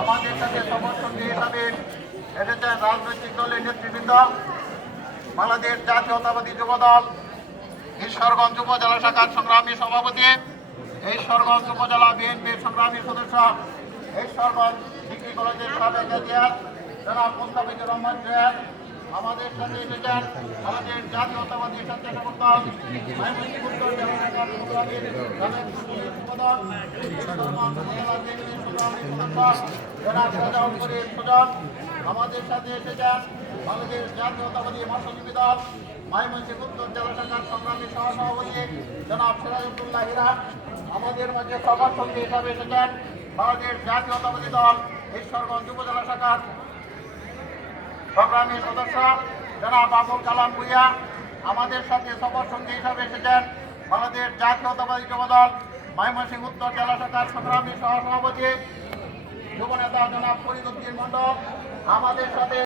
আমাদের সাথে সমর্থন হিসাবে এসেছেন রাজনৈতিক দলের নেতৃবৃন্দ, বাংলাদেশ জাতীয়তাবাদী যুবদল ঈশ্বরগঞ্জ উপজেলা শাখার সংগ্রামী সভাপতি, ঈশ্বরগঞ্জ উপজেলা বিএনপির সংগ্রামী সদস্য, ঈশ্বরগঞ্জ ডিগ্রি কলেজের সাবেক এজিআর জনাব মুস্তাফিজুর রহমান জয়াদ, আমাদের সাথে এসেছেন আমাদের জাতীয়তাবাদী স্বেচ্ছাসেবক দল উত্তর জেলা শাখার সংগ্রামী সাবেক যুবদল জনাব রেজাউল করিম সুজন, আমাদের সাথে এসেছেন বাংলাদেশ জাতীয়তাবাদী মৎস্যজীবী দল ময়মনসিংহ উত্তর জেলা শাখার সংগ্রামী সহসভাপতি জনাব সিরাজউদ্দৌলা হীরা, আমাদের মাঝে সভার সঙ্গে হিসাবে এসেছেন বাংলাদেশ জাতীয়তাবাদী দল ঈশ্বরগঞ্জ উপজেলা শাখার সংগ্রামী সদস্য জনাব আবুল কালাম ভূঁইয়া, আমাদের সাথে সভার সঙ্গে হিসাবে এসেছেন বাংলাদেশ জাতীয়তাবাদী যুবদল ময়মনসিংহ উত্তর জেলা শাখার সংগ্রামী সহসভাপতি যুবনেতা জনাব ফরিদ উদ্দিন মণ্ডল, আমাদের সাথে